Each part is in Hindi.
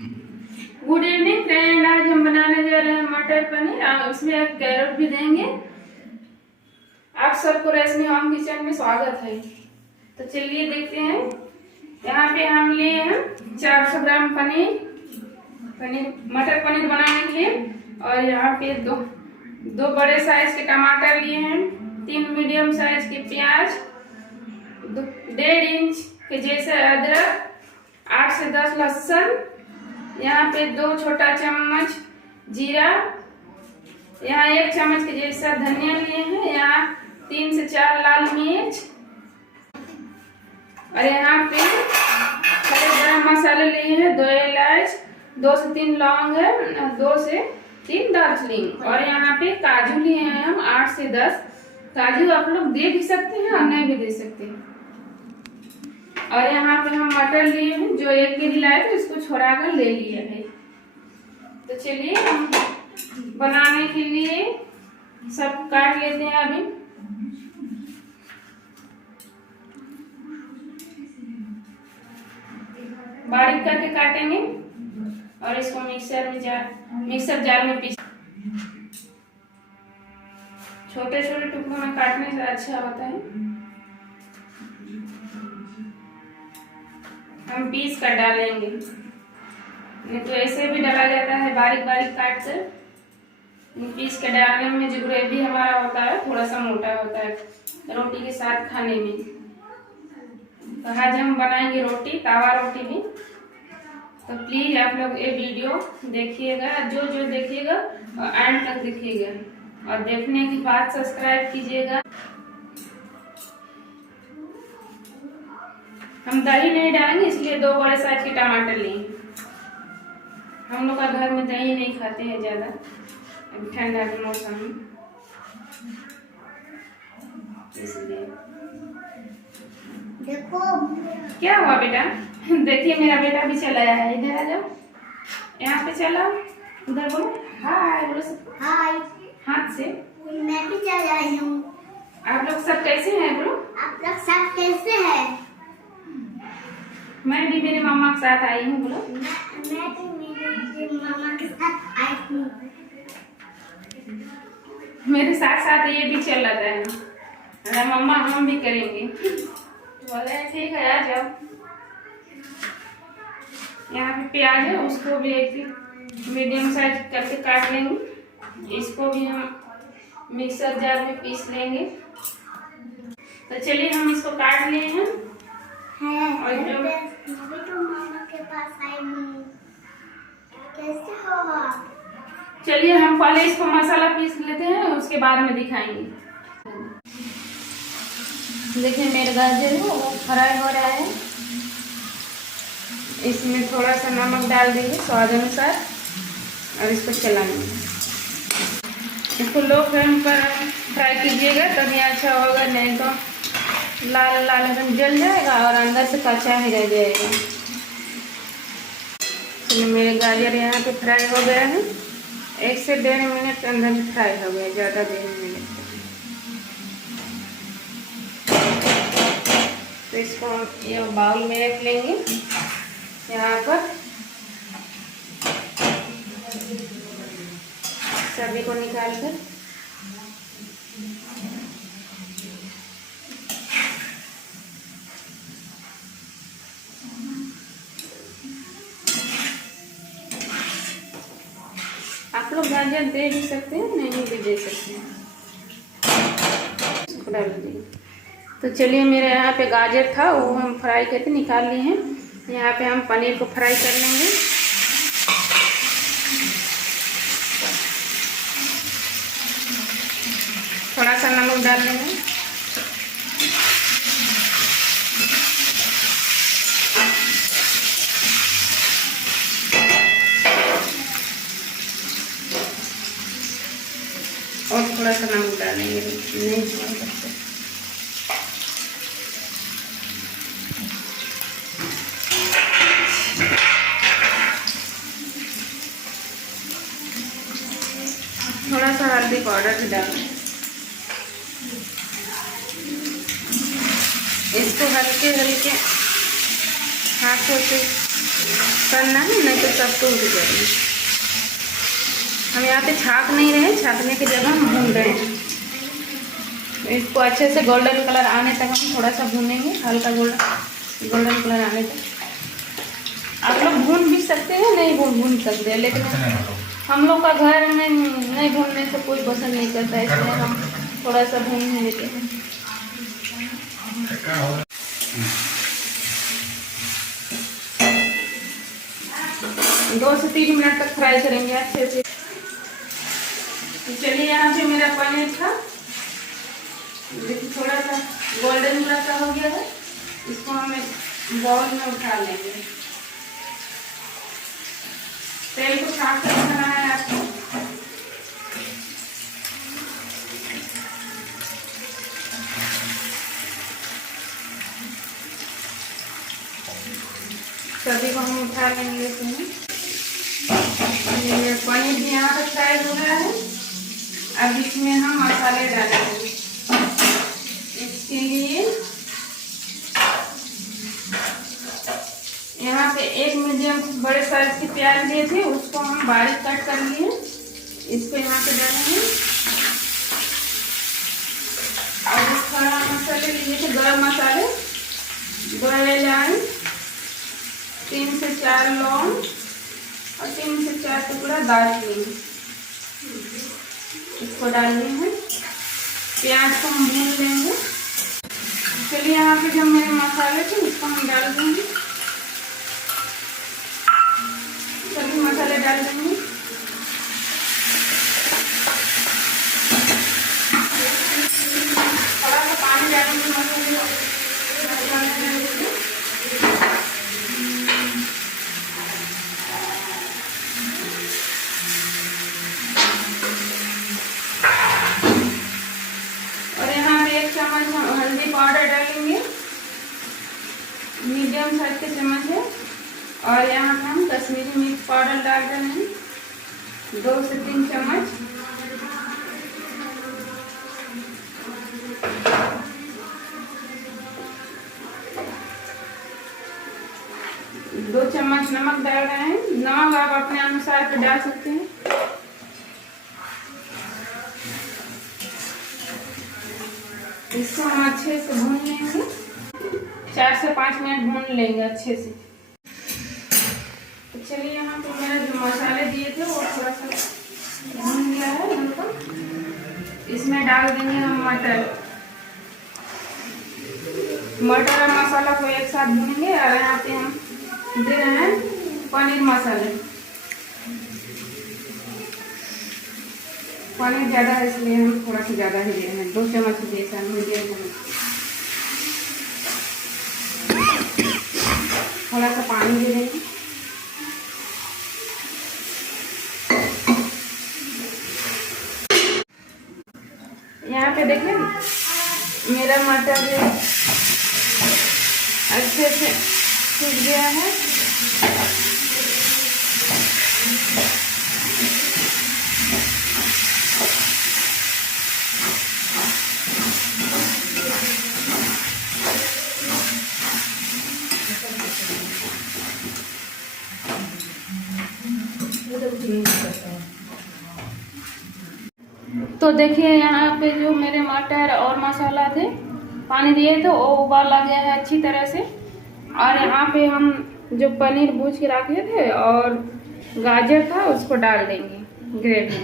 Good evening friend. आज हम बनाने जा रहे हैं मटर पनीर और उसमें एक कैरेट भी देंगे। आप सबको रश्मि होम किचन में स्वागत है। तो चलिए देखते हैं। यहाँ पे हम लिए हैं 400 ग्राम पनीर मटर पनीर बनाने के लिए। और यहाँ पे दो बड़े साइज के टमाटर लिए हैं, 3 मीडियम साइज के प्याज, 1.5 इंच के जैसे अदरक, 8 से 10 लहसुन, यहाँ पे 2 छोटा चम्मच जीरा, यहाँ 1 चम्मच के जैसा धनिया लिए हैं, यहाँ 3 से 4 लाल मिर्च, और यहाँ पे खड़े गरम मसाले लिए हैं, 2 इलायच, 2 से 3 लौंग है, 2 से 3 दालचीनी, और यहाँ पे काजू लिए हैं हम 8 से 10 काजू। आप लोग दे भी सकते हैं और नहीं भी दे सकते हैं। और यहाँ पे हम मटर लिए हैं, जो 1 केजी लाए थे उसको छोड़ा कर ले लिया है। तो चलिए हम बनाने के लिए सब काट लेते हैं। अभी बारीक करके काटेंगे और इसको मिक्सर जार में पीस। छोटे छोटे टुकड़ों में काटने से अच्छा होता है। हम पीस कर डालेंगे, नहीं तो ऐसे भी डाला जाता है बारीक बारीक काट कर। पीस कर डालने में जो ग्रेवी हमारा होता है थोड़ा सा मोटा होता है रोटी के साथ खाने में। तो आज हम बनाएंगे रोटी, तावा रोटी भी। तो प्लीज आप लोग ये वीडियो देखिएगा, जो देखिएगा और एंड तक देखिएगा, और देखने के बाद सब्सक्राइब कीजिएगा। हम दही नहीं डालेंगे, इसलिए 2 बड़े साइज के टमाटर लिए। हम लोग का घर में दही नहीं खाते हैं ज्यादा, अभी ठंडा के मौसम में, इसलिए। देखो क्या हुआ बेटा? देखिए मेरा बेटा भी चला आया है। इधर आ जाओ, यहाँ पे चलो, उधर बोलो हाय, बोलो सब हाय हाथ से। मैं भी चल आई हूँ। आप लोग सब कैसे हैं? बोलो आप लोग सब कैसे हैं? मैं भी मेरे मम्मा के साथ आई हूँ। बोलो मैं भी मेरे मम्मा के साथ आई हूँ। मेरे साथ साथ ये भी चल रहा है। अरे मम्मा हम भी करेंगे। बोले ठीक है आ जाओ। यहाँ पे प्याज है, उसको भी एक मीडियम साइज करके काट लेंगे। इसको भी हम मिक्सर जार में पीस लेंगे। तो चलिए हम इसको काट लिए हैं। और तो मामा के पास आई हूँ। कैसे हो आप? चलिए हम पहले इसको मसाला पीस लेते हैं, उसके बाद में दिखाएंगे। देखिए मेरे गाजर है वो फ्राई हो रहा है। इसमें थोड़ा सा नमक डाल देंगे स्वाद अनुसार और इसको चलाएंगे। इसको लो फ्लेम पर फ्राई कीजिएगा तभी अच्छा होगा, नहीं तो लाल लाल एकदम जल जाएगा और अंदर से कच्चा ही रह जाएगा। चलिए मेरे गाजर यहाँ पे फ्राई हो गया है। 1 से 1.5 मिनट के अंदर ही फ्राई हो गया, ज़्यादा देर नहीं लगता। तो इसको ये बाउल में रख लेंगे। यहाँ पर सभी को निकाल कर आप लोग गाजर दे भी सकते हैं, नहीं भी दे सकते हैं। इसको डाल दीजिए। तो चलिए मेरे यहाँ पे गाजर था वो हम फ्राई करके निकाल लिए हैं। यहाँ पे हम पनीर को फ्राई कर लेंगे। थोड़ा सा नमक डाल लेंगे। और थोड़ा सा नमक डालेंगे, नहीं छोड़ सकते। थोड़ा सा हल्दी पाउडर भी डालें। इसको हल्के हल्के हाथों से करना है, नहीं तो सब टूट जाएगी। हम यहाँ पे छाप नहीं रहे, छापने की जगह हम भून रहे हैं। इसको अच्छे से गोल्डन कलर आने तक हम थोड़ा सा भूनेंगे, हल्का गोल्डन कलर आने तक। आप लोग भून भी सकते हैं, नहीं भून सकते हैं, लेकिन हम लोग का घर में नहीं भूनने से कोई पसंद नहीं करता है, इसलिए हम थोड़ा सा भून लेते हैं। 2 से 3 मिनट तक फ्राई करेंगे अच्छे से। तो चलिए, यहाँ पे मेरा पनीर था, देखिए थोड़ा सा गोल्डन कलर का हो गया है। इसको हम एक बाउल में उठा लेंगे। तेल को साफ कर रखना है आपको। सभी को हम उठा लेंगे इसमें। पनीर भी यहाँ पर फ्राई हो गया है। अब इसमें हम मसाले डालेंगे। इसके लिए यहाँ पे एक मीडियम बड़े साइज की प्याज लिए थे, उसको हम बारीक कट कर लिए। इसको यहाँ पे डालेंगे। और खड़ा मसाले लिए थे, गरम मसाले, 2 इलायची, 3 से 4 लौंग और 3 से 4 टुकड़ा दालचीनी, इसको डालनी है। प्याज को हम भून लेंगे। चलिए, यहाँ पे जो मेरे मसाले थे उसको हम डाल देंगे। सभी मसाले डाल देंगे। थोड़ा सा पानी डालेंगे मसाले हल्दी पाउडर डालेंगे, मीडियम साइज के चम्मच है। और यहाँ पे हम कश्मीरी मिर्च पाउडर डाल रहे हैं, 2 से 3 चम्मच। दो चम्मच नमक डाल रहे हैं। नमक आप अपने अनुसार पे डाल सकते हैं। इसको हम अच्छे से भून लेंगे, 4 से 5 मिनट भून लेंगे अच्छे से। तो चलिए, यहाँ पे मेरा जो मसाले दिए थे वो थोड़ा सा भून गया है हल्का। इसमें डाल देंगे हम मटर और मसाला को एक साथ भूनेंगे। और यहाँ पे हम दे रहे हैं पनीर मसाले। पनीर ज़्यादा है इसलिए हम थोड़ा सा ज़्यादा ही दे रहे हैं, 2 चम्मच जैसा मीडियम चम्मच। थोड़ा सा पानी दे देंगे। यहाँ पे देखिए मेरा मटर अच्छे से सूख गया है। तो देखिए, यहाँ पे जो मेरे मटर और मसाला थे, पानी दिए थे, वो उबाल आ गया है अच्छी तरह से। और यहाँ पे हम जो पनीर भूज के रखे थे और गाजर था उसको डाल देंगे ग्रेवी।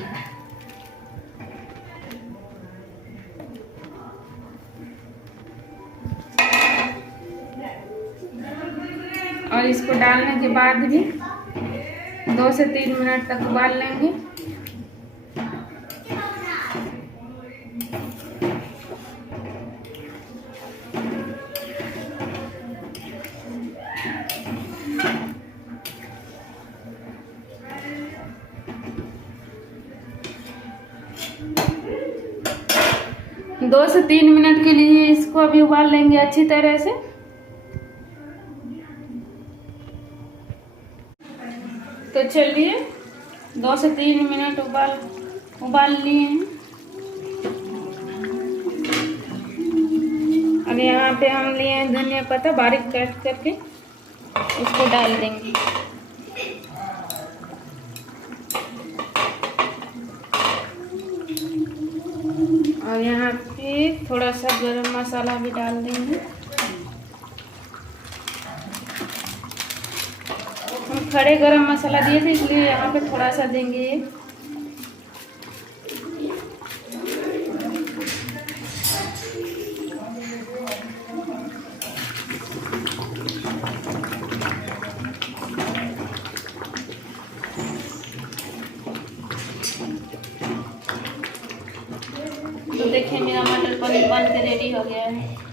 और इसको डालने के बाद भी 2 से 3 मिनट तक उबाल लेंगे। दो से 3 मिनट के लिए इसको अभी उबाल लेंगे अच्छी तरह से। तो चलिए, 2 से 3 मिनट उबाल लिए हैं। अब यहाँ पे हम लिए हैं धनिया पत्ता बारीक कट करके। उसको डाल देंगे। और यहाँ पे थोड़ा सा गरम मसाला भी डाल देंगे। हम खड़े गरम मसाला दिए थे इसलिए यहाँ पे थोड़ा सा देंगे। तो देखिए मेरा मटर पनीर बन के रेडी हो गया है।